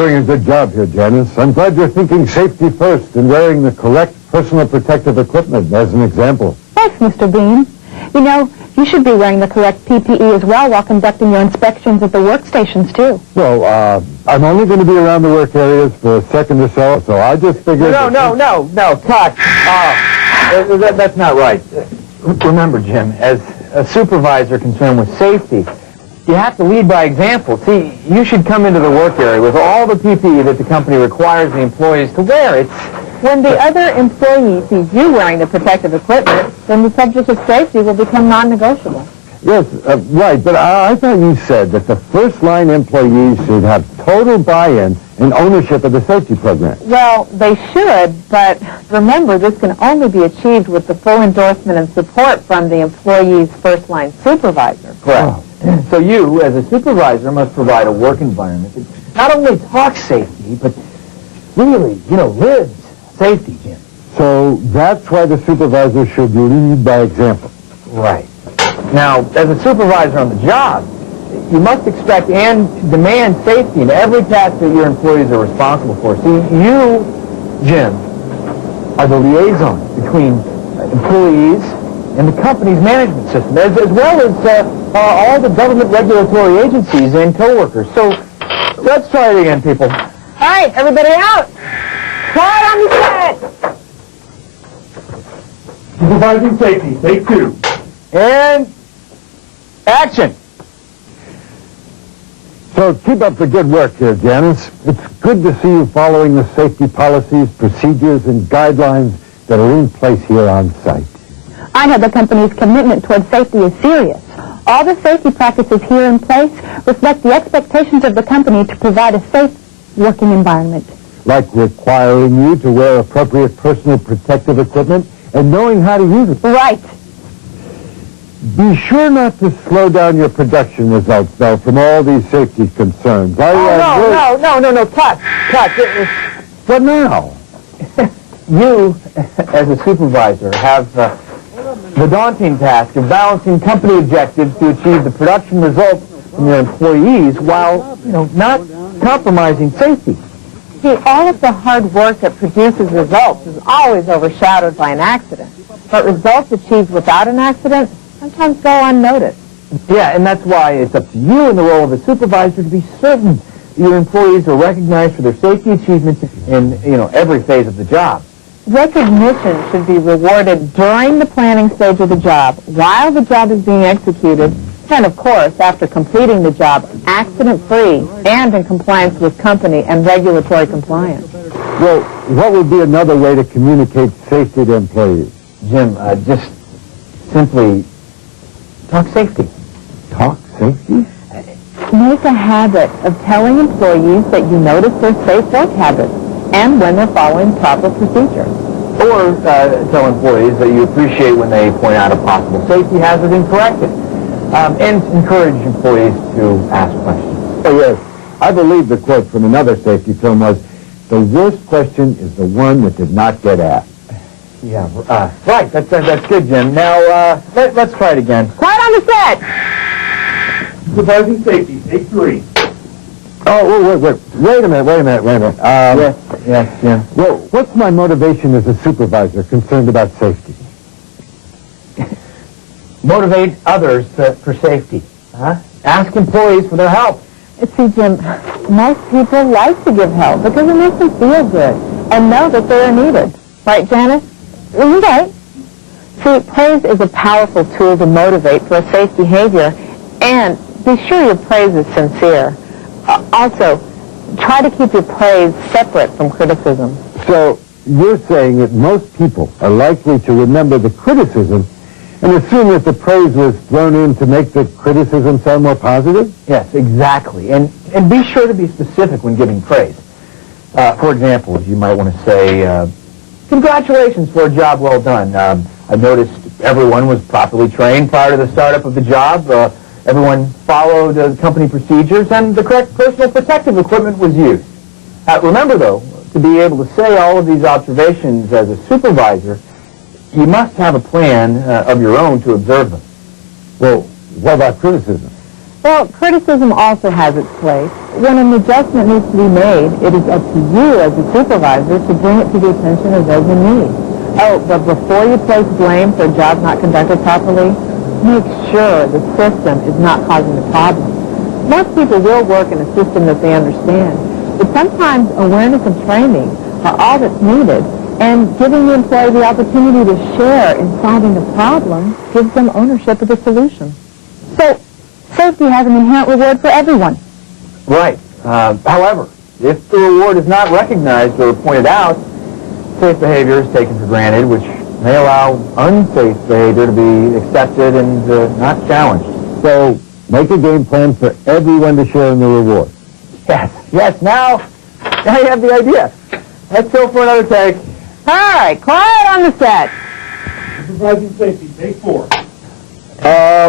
doing a good job here, Janice. I'm glad you're thinking safety first and wearing the correct personal protective equipment as an example. Thanks, Mr. Bean. You know, you should be wearing the correct PPE as well while conducting your inspections at the workstations, too. Well, I'm only going to be around the work areas for a second or so I just figured... No, Tuck. That's not right. Remember, Jim, as a supervisor concerned with safety, you have to lead by example. See, you should come into the work area with all the PPE that the company requires the employees to wear. When the other employee sees you wearing the protective equipment, then the subject of safety will become non-negotiable. Yes, right, but I thought you said that the first-line employees should have total buy-in and ownership of the safety program. Well, they should, but remember, this can only be achieved with the full endorsement and support from the employee's first-line supervisor. Correct. Oh. So you, as a supervisor, must provide a work environment that not only talks safety, but really, lives safety, Jim. So that's why the supervisor should lead by example. Right. Now, as a supervisor on the job, you must expect and demand safety in every task that your employees are responsible for. See, you, Jim, are the liaison between employees and the company's management system, as well as all the government regulatory agencies and coworkers. So let's try it again, people. All right, everybody out. Quiet on the set. Supervising safety, take 2. And action. So keep up the good work here, Janice. It's good to see you following the safety policies, procedures, and guidelines that are in place here on site. I know the company's commitment toward safety is serious. All the safety practices here in place reflect the expectations of the company to provide a safe working environment. Like requiring you to wear appropriate personal protective equipment and knowing how to use it. Right. Be sure not to slow down your production results, though, from all these safety concerns. No, Cut. What now? You, as a supervisor, have the daunting task of balancing company objectives to achieve the production results from your employees while, not compromising safety. See, all of the hard work that produces results is always overshadowed by an accident. But results achieved without an accident sometimes go unnoticed. Yeah, and that's why it's up to you in the role of a supervisor to be certain your employees are recognized for their safety achievements in, every phase of the job. Recognition should be rewarded during the planning stage of the job, while the job is being executed, and, of course, after completing the job accident-free and in compliance with company and regulatory compliance. Well, what would be another way to communicate safety to employees? Jim, just simply talk safety. Talk safety? Make a habit of telling employees that you notice their safe work habits and when they're following proper procedures. Or tell employees that you appreciate when they point out a possible safety hazard and correct it. And encourage employees to ask questions. Oh, yes. I believe the quote from another safety film was, "The worst question is the one that did not get asked." Yeah, right. That's good, Jim. Now, let's try it again. Quiet on the set! Supervising safety, take 3. Oh, wait a minute. Yes, Jim. Well, what's my motivation as a supervisor concerned about safety? Motivate others for safety. Ask employees for their help. See, Jim, most people like to give help because it makes them feel good and know that they are needed. Right, Janice? Right. See, praise is a powerful tool to motivate for a safe behavior, and be sure your praise is sincere. Also, try to keep your praise separate from criticism. So, you're saying that most people are likely to remember the criticism and assume that the praise was thrown in to make the criticism sound more positive? Yes, exactly. And be sure to be specific when giving praise. For example, you might want to say, congratulations for a job well done. I noticed everyone was properly trained prior to the startup of the job. Everyone followed company procedures, and the correct personal protective equipment was used. Remember, though, to be able to say all of these observations as a supervisor, you must have a plan of your own to observe them. Well, what about criticism? Well, criticism also has its place. When an adjustment needs to be made, it is up to you as a supervisor to bring it to the attention of those in need. Oh, but before you place blame for a job not conducted properly, make sure the system is not causing the problem. Most people will work in a system that they understand, but sometimes awareness and training are all that's needed, and giving the employee the opportunity to share in solving the problem gives them ownership of the solution. So, safety has an inherent reward for everyone. Right. However, if the reward is not recognized or pointed out, safe behavior is taken for granted, which may allow unsafe behavior to be accepted and not challenged. So make a game plan for everyone to share in the reward. Yes, now you have the idea. Let's go for another take. All right, quiet on the set. Supervising safety, take 4.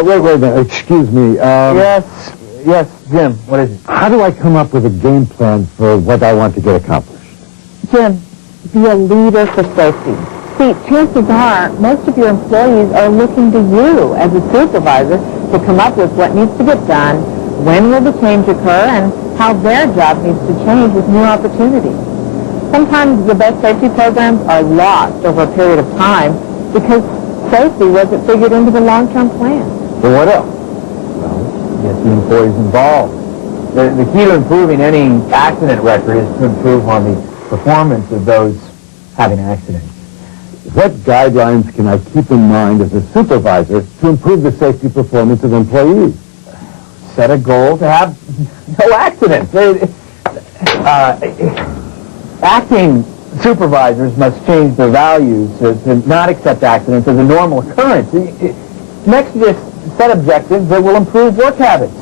Wait a minute. Excuse me. Yes, Jim, what is it? How do I come up with a game plan for what I want to get accomplished? Jim, be a leader for safety. See, chances are most of your employees are looking to you as a supervisor to come up with what needs to get done, when will the change occur, and how their job needs to change with new opportunities. Sometimes the best safety programs are lost over a period of time because safety wasn't figured into the long-term plan. Well, what else? Get the employees involved. The key to improving any accident record is to improve on the performance of those having accidents. What guidelines can I keep in mind as a supervisor to improve the safety performance of employees? Set a goal to have no accidents. Acting supervisors must change their values to not accept accidents as a normal occurrence. Next, just set objectives that will improve work habits.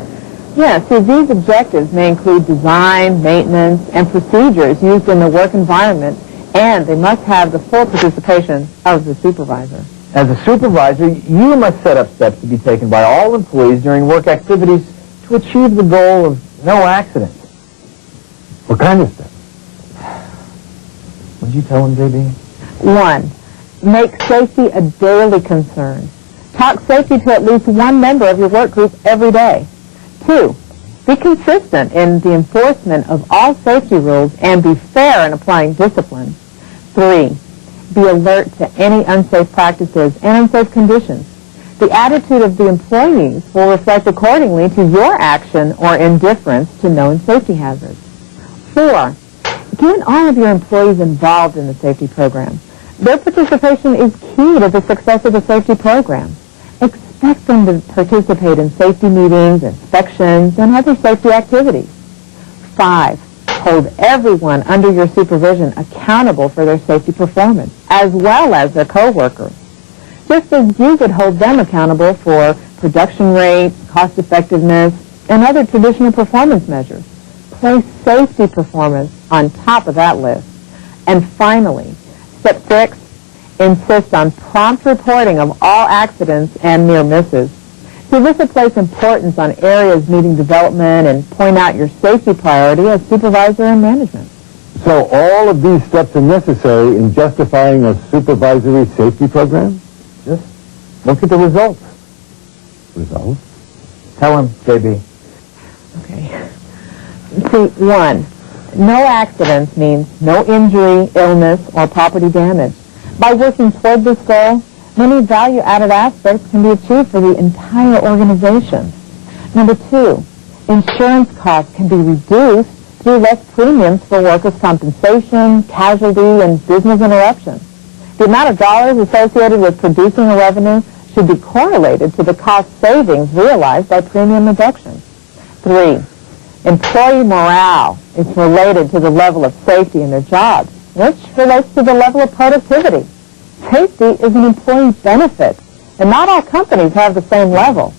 Yeah, so these objectives may include design, maintenance, and procedures used in the work environment, and they must have the full participation of the supervisor. As a supervisor, you must set up steps to be taken by all employees during work activities to achieve the goal of no accidents. What kind of steps? Would you tell them, JB? 1, make safety a daily concern. Talk safety to at least one member of your work group every day. 2, be consistent in the enforcement of all safety rules and be fair in applying discipline. 3, be alert to any unsafe practices and unsafe conditions. The attitude of the employees will reflect accordingly to your action or indifference to known safety hazards. 4, get all of your employees involved in the safety program. Their participation is key to the success of the safety program. Expect them to participate in safety meetings, inspections, and other safety activities. 5, hold everyone under your supervision accountable for their safety performance, as well as their coworkers, just as you would hold them accountable for production rates, cost effectiveness, and other traditional performance measures. Place safety performance on top of that list. And finally, step 6, insist on prompt reporting of all accidents and near misses. So this will place importance on areas needing development and point out your safety priority as supervisor and management. So all of these steps are necessary in justifying a supervisory safety program? Just look at the results. Results? Tell him, JB. Okay. See, 1, no accidents means no injury, illness, or property damage. By working toward this goal, many value-added aspects can be achieved for the entire organization. Number 2, insurance costs can be reduced through less premiums for workers' compensation, casualty, and business interruption. The amount of dollars associated with producing a revenue should be correlated to the cost savings realized by premium reduction. 3, employee morale is related to the level of safety in their jobs, which relates to the level of productivity. Safety is an employee benefit, and not all companies have the same level.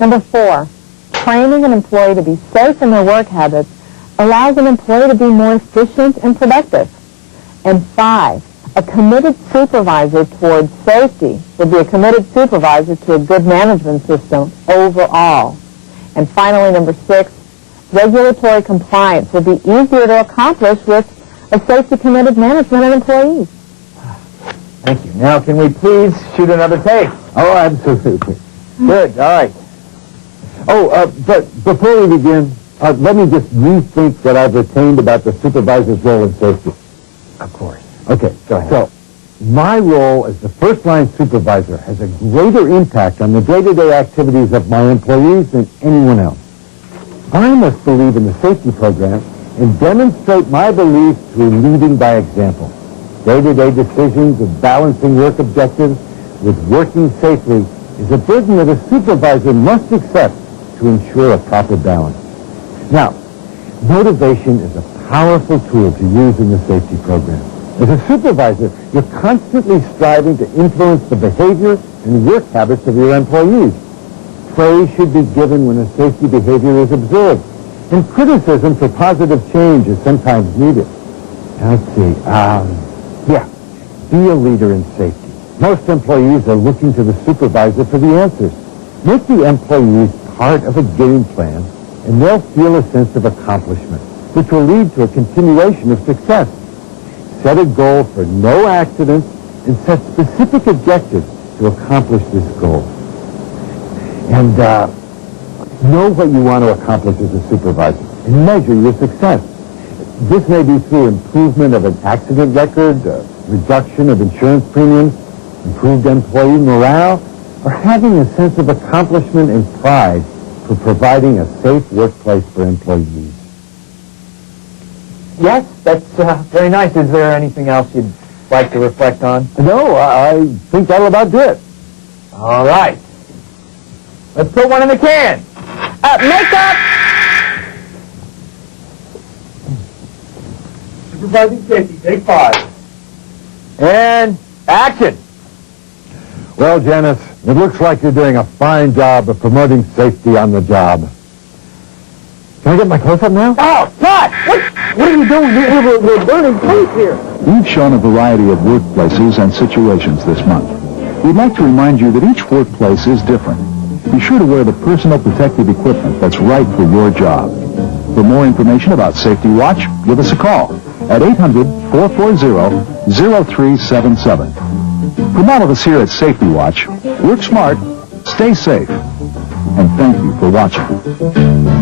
Number 4, training an employee to be safe in their work habits allows an employee to be more efficient and productive. And 5, a committed supervisor towards safety will be a committed supervisor to a good management system overall. And finally, number 6, regulatory compliance will be easier to accomplish with a safety-committed management of employees. Thank you. Now, can we please shoot another take? Oh, absolutely. Good. All right. Oh, but before we begin, let me just rethink what I've retained about the supervisor's role in safety. Of course. Okay, Go ahead. So, my role as the first-line supervisor has a greater impact on the day-to-day activities of my employees than anyone else. I must believe in the safety program and demonstrate my belief through leading by example. Day-to-day decisions of balancing work objectives with working safely is a burden that a supervisor must accept to ensure a proper balance. Now, motivation is a powerful tool to use in the safety program. As a supervisor, you're constantly striving to influence the behavior and work habits of your employees. Praise should be given when a safety behavior is observed, and criticism for positive change is sometimes needed. Now, let's see. Be a leader in safety. Most employees are looking to the supervisor for the answers. Make the employees part of a game plan, and they'll feel a sense of accomplishment, which will lead to a continuation of success. Set a goal for no accidents and set specific objectives to accomplish this goal. And know what you want to accomplish as a supervisor and measure your success. This may be through improvement of an accident record, reduction of insurance premiums, improved employee morale, or having a sense of accomplishment and pride for providing a safe workplace for employees. Yes, that's very nice. Is there anything else you'd like to reflect on? No, I think that'll about do it. All right. Let's put one in the can. Makeup! Supervising safety, take 5. And action. Well, Janice, it looks like you're doing a fine job of promoting safety on the job. Can I get my close-up now? Oh, God! What are you doing? We're burning paint here. We've shown a variety of workplaces and situations this month. We'd like to remind you that each workplace is different. Be sure to wear the personal protective equipment that's right for your job. For more information about Safety Watch, give us a call at 800-440-0377. From all of us here at Safety Watch, work smart, stay safe, and thank you for watching.